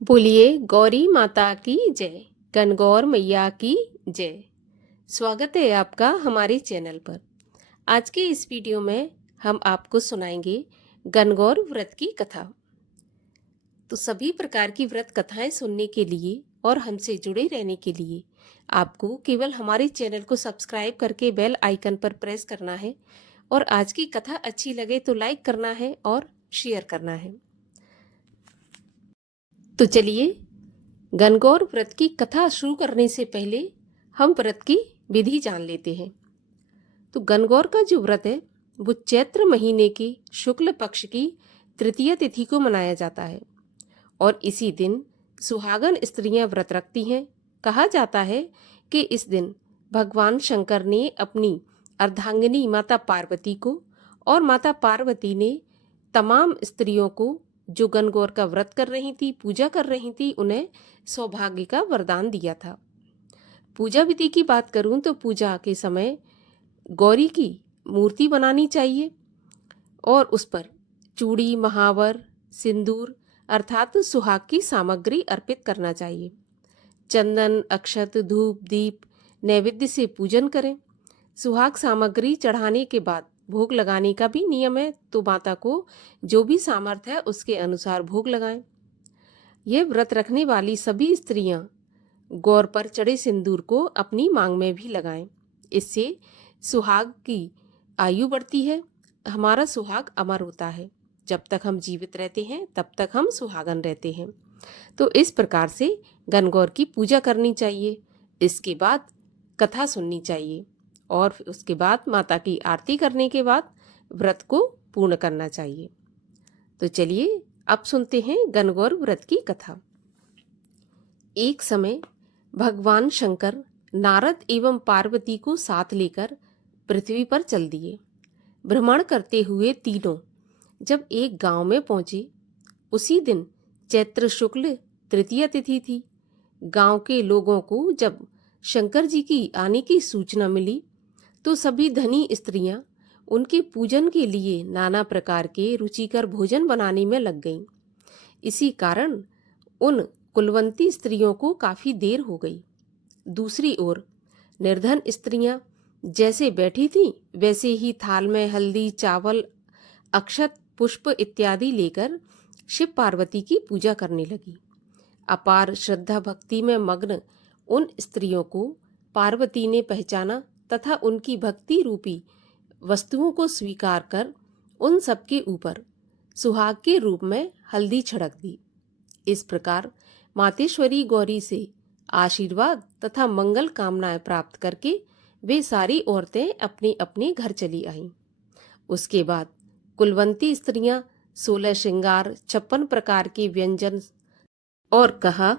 बोलिए गौरी माता की जय। गणगौर मैया की जय। स्वागत है आपका हमारे चैनल पर। आज के इस वीडियो में हम आपको सुनाएंगे गणगौर व्रत की कथा। तो सभी प्रकार की व्रत कथाएं सुनने के लिए और हमसे जुड़े रहने के लिए आपको केवल हमारे चैनल को सब्सक्राइब करके बेल आइकन पर प्रेस करना है और आज की कथा अच्छी लगे तो लाइक करना है और शेयर करना है। तो चलिए गणगौर व्रत की कथा शुरू करने से पहले हम व्रत की विधि जान लेते हैं। तो गणगौर का जो व्रत है वो चैत्र महीने की शुक्ल पक्ष की तृतीय तिथि को मनाया जाता है और इसी दिन सुहागन स्त्रियां व्रत रखती हैं। कहा जाता है कि इस दिन भगवान शंकर ने अपनी अर्धांगिनी माता पार्वती को और माता पार्वती ने तमाम स्त्रियों को जो गणगौर का व्रत कर रही थी, पूजा कर रही थी, उन्हें सौभाग्य का वरदान दिया था। पूजा विधि की बात करूं तो पूजा के समय गौरी की मूर्ति बनानी चाहिए और उस पर चूड़ी, महावर, सिंदूर अर्थात सुहाग की सामग्री अर्पित करना चाहिए। चंदन, अक्षत, धूप, दीप नैवेद्य से पूजन करें। सुहाग सामग्री चढ़ाने के बाद भोग लगाने का भी नियम है, तो माता को जो भी सामर्थ्य है उसके अनुसार भोग लगाएं। यह व्रत रखने वाली सभी स्त्रियां गौर पर चढ़े सिंदूर को अपनी मांग में भी लगाएं। इससे सुहाग की आयु बढ़ती है, हमारा सुहाग अमर होता है। जब तक हम जीवित रहते हैं तब तक हम सुहागन रहते हैं। तो इस प्रकार से गणगौर की पूजा करनी चाहिए। इसके बाद कथा सुननी चाहिए और उसके बाद माता की आरती करने के बाद व्रत को पूर्ण करना चाहिए। तो चलिए अब सुनते हैं गणगौर व्रत की कथा। एक समय भगवान शंकर नारद एवं पार्वती को साथ लेकर पृथ्वी पर चल दिए। भ्रमण करते हुए तीनों जब एक गांव में पहुंचे, उसी दिन चैत्र शुक्ल तृतीया तिथि थी। गांव के लोगों को जब शंकर जी की आने की सूचना मिली तो सभी धनी स्त्रियां उनके पूजन के लिए नाना प्रकार के रुचिकर भोजन बनाने में लग गईं। इसी कारण उन कुलवंती स्त्रियों को काफी देर हो गई। दूसरी ओर निर्धन स्त्रियां जैसे बैठी थीं वैसे ही थाल में हल्दी, चावल, अक्षत, पुष्प इत्यादि लेकर शिव पार्वती की पूजा करने लगी। अपार श्रद्धा भक्ति में मग्न उन स्त्रियों को पार्वती ने पहचाना तथा उनकी भक्ति रूपी वस्तुओं को स्वीकार कर उन सबके ऊपर सुहाग के रूप में हल्दी छिड़क दी। इस प्रकार मातेश्वरी गौरी से आशीर्वाद तथा मंगल कामनाएं प्राप्त करके वे सारी औरतें अपने अपने घर चली आईं। उसके बाद कुलवंती स्त्रियां 16 श्रृंगार, 56 प्रकार के व्यंजन और कहा,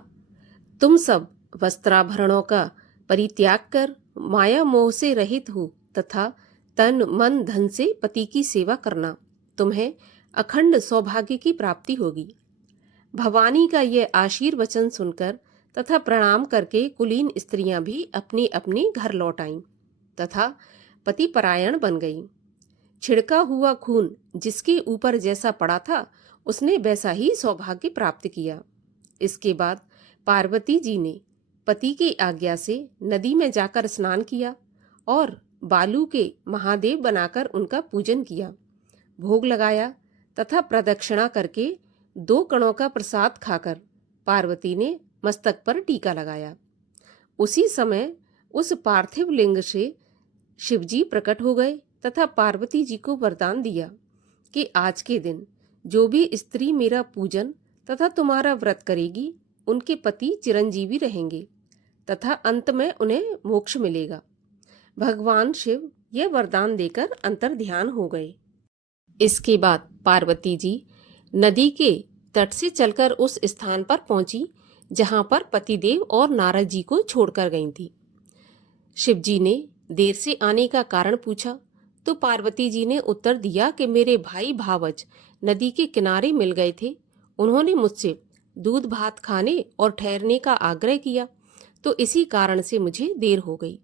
तुम सब वस्त्राभरणों का परित्याग कर माया मोह से रहित हो तथा तन मन धन से पति की सेवा करना। तुम्हें अखंड सौभाग्य की प्राप्ति होगी। भवानी का यह आशीर्वचन सुनकर तथा प्रणाम करके कुलीन स्त्रियां भी अपने अपने घर लौट आईं तथा पतिपरायण बन गईं। छिड़का हुआ खून जिसके ऊपर जैसा पड़ा था उसने वैसा ही सौभाग्य प्राप्त किया। इसके बाद पार्वती जी ने पति की आज्ञा से नदी में जाकर स्नान किया और बालू के महादेव बनाकर उनका पूजन किया, भोग लगाया तथा प्रदक्षिणा करके 2 कणों का प्रसाद खाकर पार्वती ने मस्तक पर टीका लगाया। उसी समय उस पार्थिव लिंग से शिवजी प्रकट हो गए तथा पार्वती जी को वरदान दिया कि आज के दिन जो भी स्त्री मेरा पूजन तथा तुम्हारा व्रत करेगी उनके पति चिरंजीवी रहेंगे तथा अंत में उन्हें मोक्ष मिलेगा। भगवान शिव यह वरदान देकर अंतर ध्यान हो गए। इसके बाद पार्वती जी नदी के तट से चलकर उस स्थान पर पहुंची जहां पर पतिदेव और नारद जी को छोड़कर गई थी। शिव जी ने देर से आने का कारण पूछा तो पार्वती जी ने उत्तर दिया कि मेरे भाई भावज नदी के किनारे मिल गए थे। उन्होंने मुझसे दूध भात खाने और ठहरने का आग्रह किया, तो इसी कारण से मुझे देर हो गई।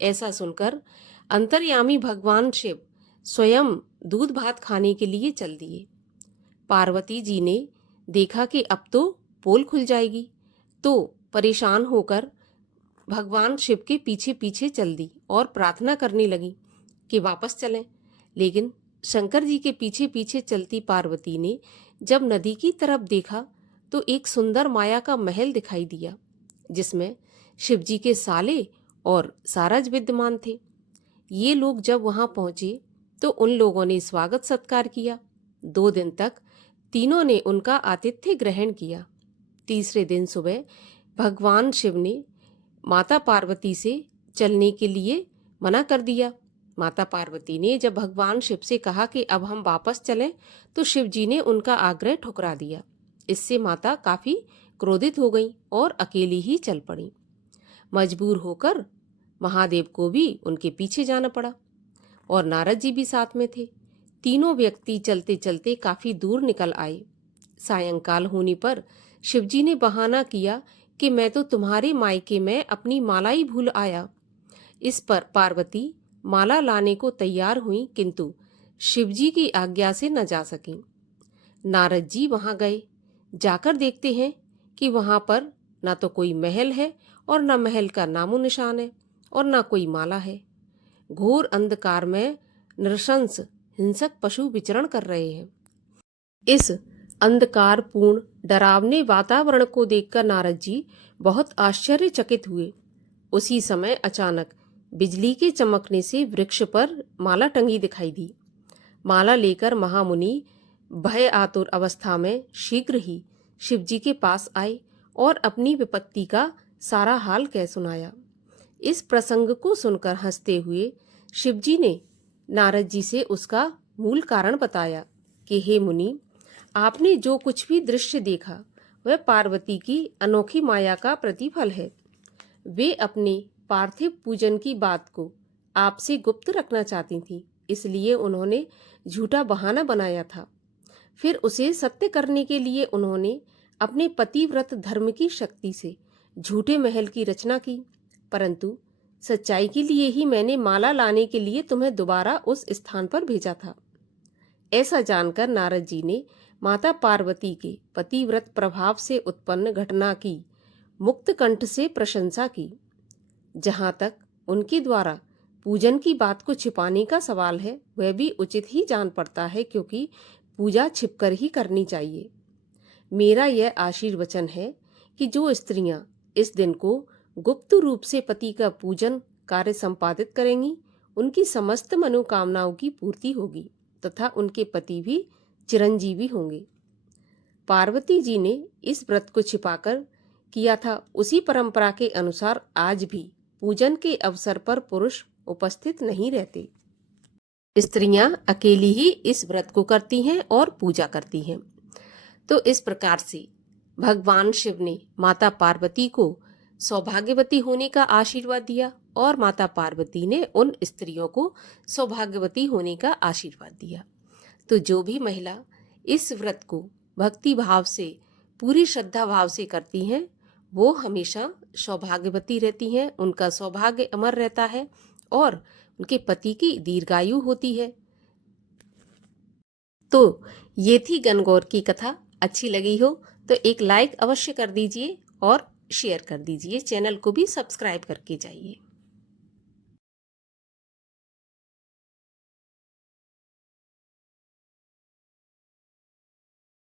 ऐसा सुनकर अंतर्यामी भगवान शिव स्वयं दूध भात खाने के लिए चल दिए। पार्वती जी ने देखा कि अब तो पोल खुल जाएगी। तो परेशान होकर भगवान शिव के पीछे पीछे चल दी और प्रार्थना करने लगी कि वापस चलें। लेकिन शंकर जी के पीछे पीछे चलती पार्वती ने जब नदी की तरफ देखा तो एक सुंदर माया का महल दिखाई दिया, जिसमें शिव जी के साले और सारज विद्यमान थे। ये लोग जब वहां पहुंचे तो उन लोगों ने स्वागत सत्कार किया। 2 दिन तक तीनों ने उनका आतिथ्य ग्रहण किया। तीसरे दिन सुबह भगवान शिव ने माता पार्वती से चलने के लिए मना कर दिया। माता पार्वती ने जब भगवान शिव से कहा कि अब हम वापस चलें, तो शिव जी ने उनका आग्रह ठुकरा दिया। इससे माता काफी क्रोधित हो गईं और अकेली ही चल पड़ी। मजबूर होकर महादेव को भी उनके पीछे जाना पड़ा और नारद जी भी साथ में थे। तीनों व्यक्ति चलते चलते काफी दूर निकल आए। सायंकाल होने पर शिवजी ने बहाना किया कि मैं तो तुम्हारे मायके में अपनी माला ही भूल आया। इस पर पार्वती माला लाने को तैयार हुई, किंतु शिवजी की आज्ञा से न जा सकी। नारद जी वहां गए। जाकर देखते हैं कि वहां पर न तो कोई महल है और न महल का नामो निशान है और न कोई माला है। घोर अंधकार में नृशंस हिंसक पशु विचरण कर रहे हैं। इस अंधकारपूर्ण डरावने वातावरण को देखकर नारद जी बहुत आश्चर्यचकित हुए। उसी समय अचानक बिजली के चमकने से वृक्ष पर माला टंगी दिखाई दी। माला लेकर महामुनि भय आतुर अवस्था में शीघ्र ही शिवजी के पास आए और अपनी विपत्ति का सारा हाल कह सुनाया। इस प्रसंग को सुनकर हंसते हुए शिवजी ने नारद जी से उसका मूल कारण बताया कि हे मुनि, आपने जो कुछ भी दृश्य देखा वह पार्वती की अनोखी माया का प्रतिफल है। वे अपने पार्थिव पूजन की बात को आपसे गुप्त रखना चाहती थीं, इसलिए उन्होंने झूठा बहाना बनाया था। फिर उसे सत्य करने के लिए उन्होंने अपने पतिव्रत धर्म की शक्ति से झूठे महल की रचना की, परंतु सच्चाई के लिए ही मैंने माला लाने के लिए तुम्हें दोबारा उस स्थान पर भेजा था। ऐसा जानकर नारद जी ने माता पार्वती के पतिव्रत प्रभाव से उत्पन्न घटना की मुक्त कंठ से प्रशंसा की। जहां तक उनके द्वारा पूजन की बात को छिपाने का सवाल है, वह भी उचित ही जान पड़ता है, क्योंकि पूजा छिपकर ही करनी चाहिए। मेरा यह आशीर्वचन है कि जो स्त्रियां इस दिन को गुप्त रूप से पति का पूजन कार्य संपादित करेंगी, उनकी समस्त मनोकामनाओं की पूर्ति होगी तथा उनके पति भी चिरंजीवी होंगे। पार्वती जी ने इस व्रत को छिपाकर किया था, उसी परंपरा के अनुसार आज भी पूजन के अवसर पर पुरुष उपस्थित नहीं रहते। स्त्रियां अकेली ही इस व्रत को करती हैं और पूजा करती हैं। तो इस प्रकार से भगवान शिव ने माता पार्वती को सौभाग्यवती होने का आशीर्वाद दिया और माता पार्वती ने उन स्त्रियों को सौभाग्यवती होने का आशीर्वाद दिया। तो जो भी महिला इस व्रत को भक्ति भाव से, पूरी श्रद्धा भाव से करती हैं, वो हमेशा सौभाग्यवती रहती हैं, उनका सौभाग्य अमर रहता है और उनके पति की दीर्घायु होती है। तो ये थी गणगौर की कथा। अच्छी लगी हो तो एक लाइक अवश्य कर दीजिए और शेयर कर दीजिए। चैनल को भी सब्सक्राइब करके जाइए।